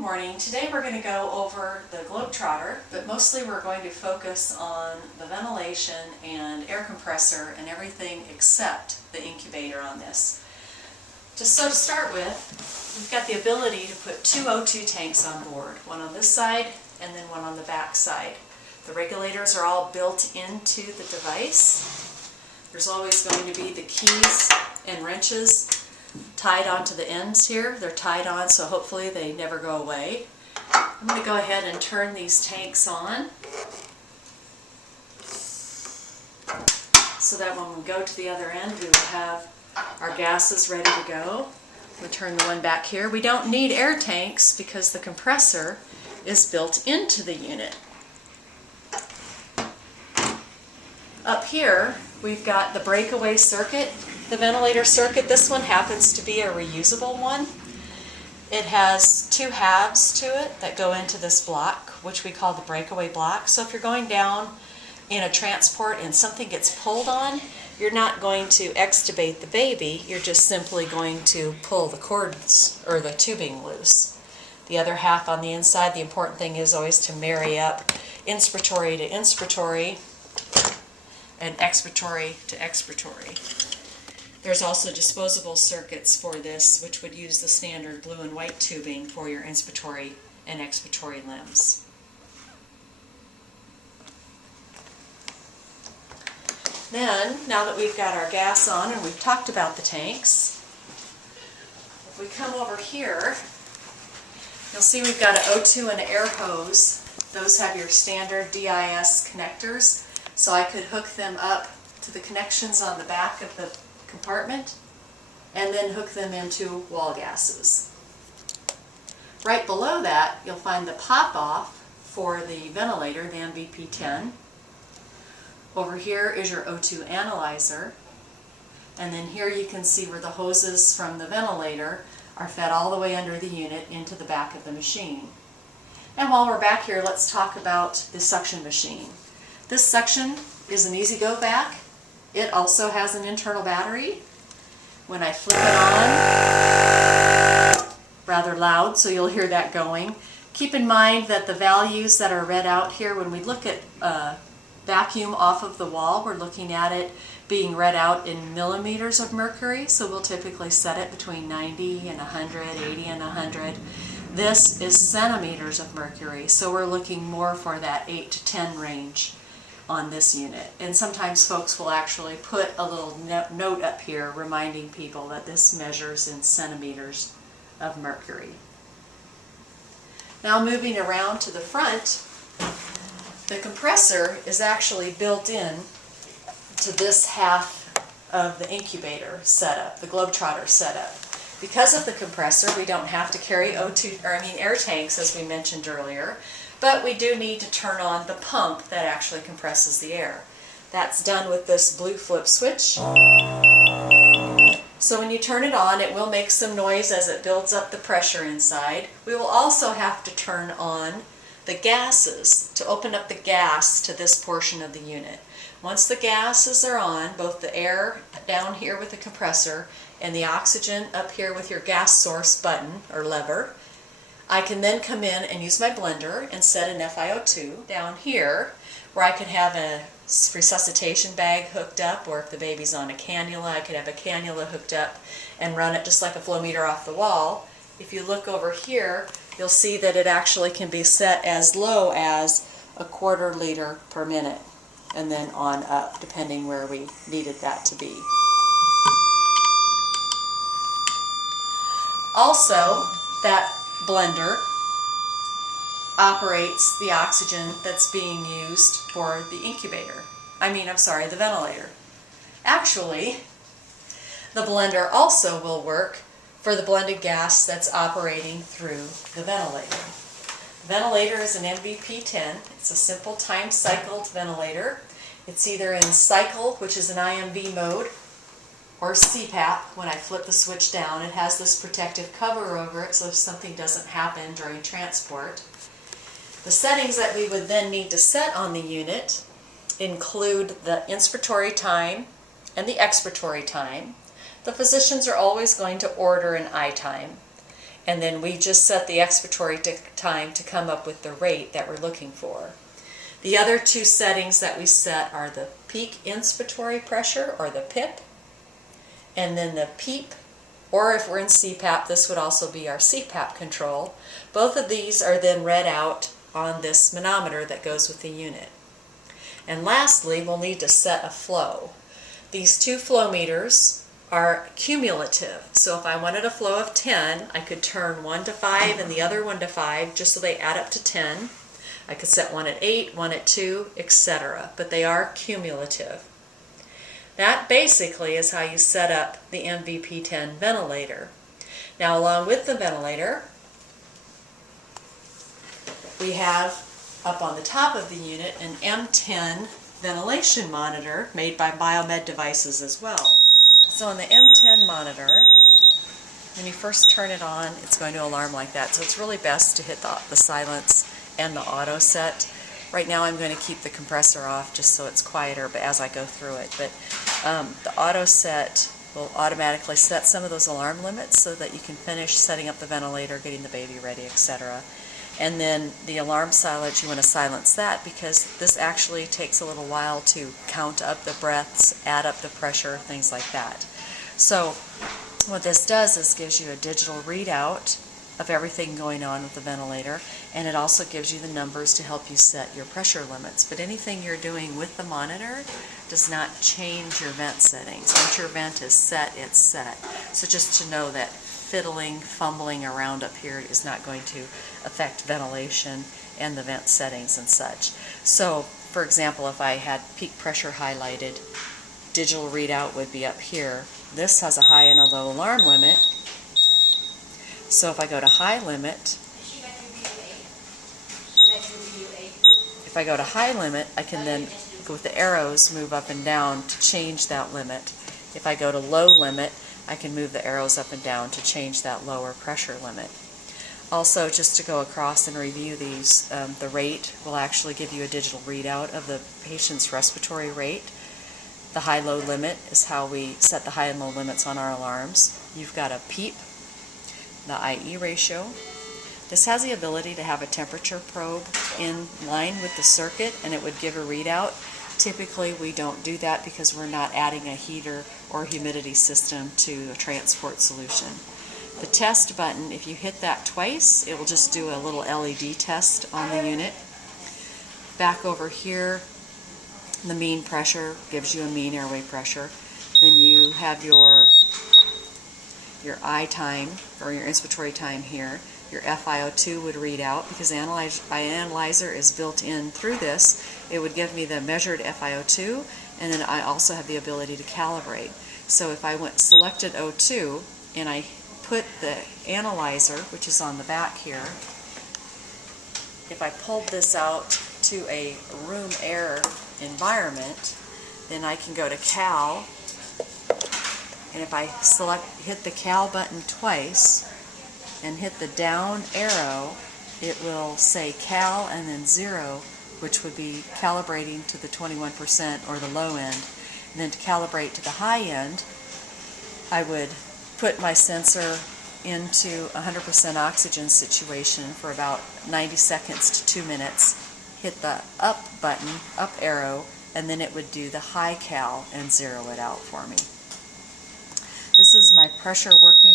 morning. Today we're going to go over the Globetrottter, but mostly we're going to focus on the ventilation and air compressor and everything except the incubator on this. To start with, we've got the ability to put two O2 tanks on board, one on this side and then one on the back side. The regulators are all built into the device. There's always going to be the keys and wrenches tied onto the ends here. They're tied on, so hopefully they never go away. I'm going to go ahead and turn these tanks on so that when we go to the other end we will have our gases ready to go. We'll turn the one back here. We don't need air tanks because the compressor is built into the unit. Up here we've got the breakaway circuit. The ventilator circuit, this one happens to be a reusable one. It has two halves to it that go into this block, which we call the breakaway block. So if you're going down in a transport and something gets pulled on, you're not going to extubate the baby, you're just simply going to pull the cords or the tubing loose. The other half on the inside, the important thing is always to marry up inspiratory to inspiratory and expiratory to expiratory. There's also disposable circuits for this, which would use the standard blue and white tubing for your inspiratory and expiratory limbs. Then, now that we've got our gas on and we've talked about the tanks, if we come over here, you'll see we've got an O2 and an air hose. Those have your standard DIS connectors, so I could hook them up to the connections on the back of the compartment and then hook them into wall gases. Right below that you'll find the pop-off for the ventilator, the MVP10. Over here is your O2 analyzer, and then here you can see where the hoses from the ventilator are fed all the way under the unit into the back of the machine. And while we're back here, let's talk about the suction machine. This suction is an easy-go vac. It also has an internal battery. When I flip it on, rather loud, so you'll hear that going. Keep in mind that the values that are read out here, when we look at vacuum off of the wall, we're looking at it being read out in millimeters of mercury, so we'll typically set it between 90 and 100, 80 and 100. This is centimeters of mercury, so we're looking more for that 8 to 10 range on this unit. And sometimes folks will actually put a little note up here reminding people that this measures in centimeters of mercury. Now moving around to the front, the compressor is actually built in to this half of the incubator setup, the Globetrotter setup. Because of the compressor, we don't have to carry air tanks, as we mentioned earlier, but we do need to turn on the pump that actually compresses the air. That's done with this blue flip switch. So when you turn it on, it will make some noise as it builds up the pressure inside. We will also have to turn on the gases to open up the gas to this portion of the unit. Once the gases are on, both the air down here with the compressor and the oxygen up here with your gas source button or lever, I can then come in and use my blender and set an FiO2 down here where I could have a resuscitation bag hooked up, or if the baby's on a cannula, I could have a cannula hooked up and run it just like a flow meter off the wall. If you look over here, you'll see that it actually can be set as low as 1/4 liter per minute and then on up, depending where we needed that to be. Also, that blender operates the oxygen that's being used for the incubator. The ventilator. Actually, the blender also will work for the blended gas that's operating through the ventilator. The ventilator is an MVP10. It's a simple time-cycled ventilator. It's either in cycle, which is an IMV mode, or CPAP. When I flip the switch down, it has this protective cover over it so if something doesn't happen during transport. The settings that we would then need to set on the unit include the inspiratory time and the expiratory time. The physicians are always going to order an I time. And then we just set the expiratory time to come up with the rate that we're looking for. The other two settings that we set are the peak inspiratory pressure, or the PIP, and then the PEEP, or if we're in CPAP, this would also be our CPAP control. Both of these are then read out on this manometer that goes with the unit. And lastly, we'll need to set a flow. These two flow meters are cumulative. So if I wanted a flow of 10, I could turn one to 5 and the other one to 5 just so they add up to 10. I could set one at 8, one at 2, etc. But they are cumulative. That basically is how you set up the MVP10 ventilator. Now, along with the ventilator, we have up on the top of the unit an M10 ventilation monitor made by Biomed Devices as well. So on the M10 monitor, when you first turn it on, it's going to alarm like that. So it's really best to hit the silence and the auto set. Right now I'm going to keep the compressor off just so it's quieter, but as I go through it. But the auto set will automatically set some of those alarm limits so that you can finish setting up the ventilator, getting the baby ready, etc. And then the alarm silence, you want to silence that because this actually takes a little while to count up the breaths, add up the pressure, things like that. So what this does is gives you a digital readout of everything going on with the ventilator, and it also gives you the numbers to help you set your pressure limits. But anything you're doing with the monitor does not change your vent settings. Once your vent is set, it's set. So just to know that fiddling, fumbling around up here is not going to affect ventilation and the vent settings and such. So, for example, if I had peak pressure highlighted, digital readout would be up here. This has a high and a low alarm limit. So if I go to high limit, I can then, with the arrows, move up and down to change that limit. If I go to low limit, I can move the arrows up and down to change that lower pressure limit. Also, just to go across and review these, the rate will actually give you a digital readout of the patient's respiratory rate. The high-low limit is how we set the high and low limits on our alarms. You've got a PEEP, the IE ratio. This has the ability to have a temperature probe in line with the circuit, and it would give a readout. Typically we don't do that because we're not adding a heater or humidity system to a transport solution. The test button, if you hit that twice, it will just do a little LED test on the unit. Back over here, the mean pressure gives you a mean airway pressure. Then you have your I time, or your inspiratory time here. Your FiO2 would read out, because the analyzer is built in through this. It would give me the measured FiO2, and then I also have the ability to calibrate. So if I selected O2, and I put the analyzer, which is on the back here, if I pulled this out to a room air environment, then I can go to Cal, and if I hit the Cal button twice and hit the down arrow, it will say Cal and then 0, which would be calibrating to the 21% or the low end. And then to calibrate to the high end, I would put my sensor into 100% oxygen situation for about 90 seconds to 2 minutes, hit the up button, up arrow, and then it would do the high cal and 0 it out for me. This is my pressure working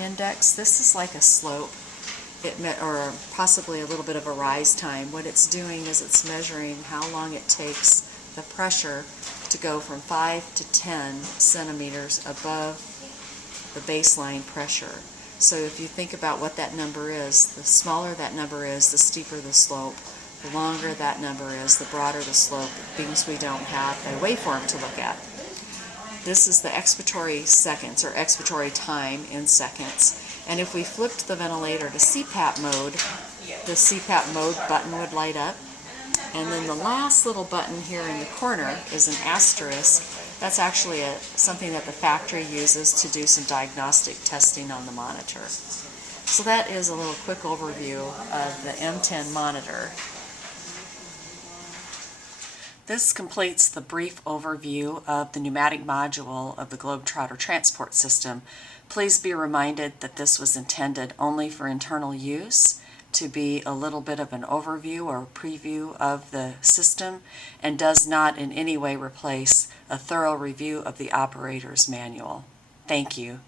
index. This is like a slope, or possibly a little bit of a rise time. What it's doing is it's measuring how long it takes the pressure to go from 5 to 10 centimeters above the baseline pressure. So if you think about what that number is, the smaller that number is, the steeper the slope. The longer that number is, the broader the slope, because we don't have a waveform to look at. This is the expiratory seconds, or expiratory time in seconds. And if we flipped the ventilator to CPAP mode, the CPAP mode button would light up. And then the last little button here in the corner is an asterisk. That's actually something that the factory uses to do some diagnostic testing on the monitor. So that is a little quick overview of the M10 monitor. This completes the brief overview of the pneumatic module of the Globetrotter transport system. Please be reminded that this was intended only for internal use, to be a little bit of an overview or preview of the system, and does not in any way replace a thorough review of the operator's manual. Thank you.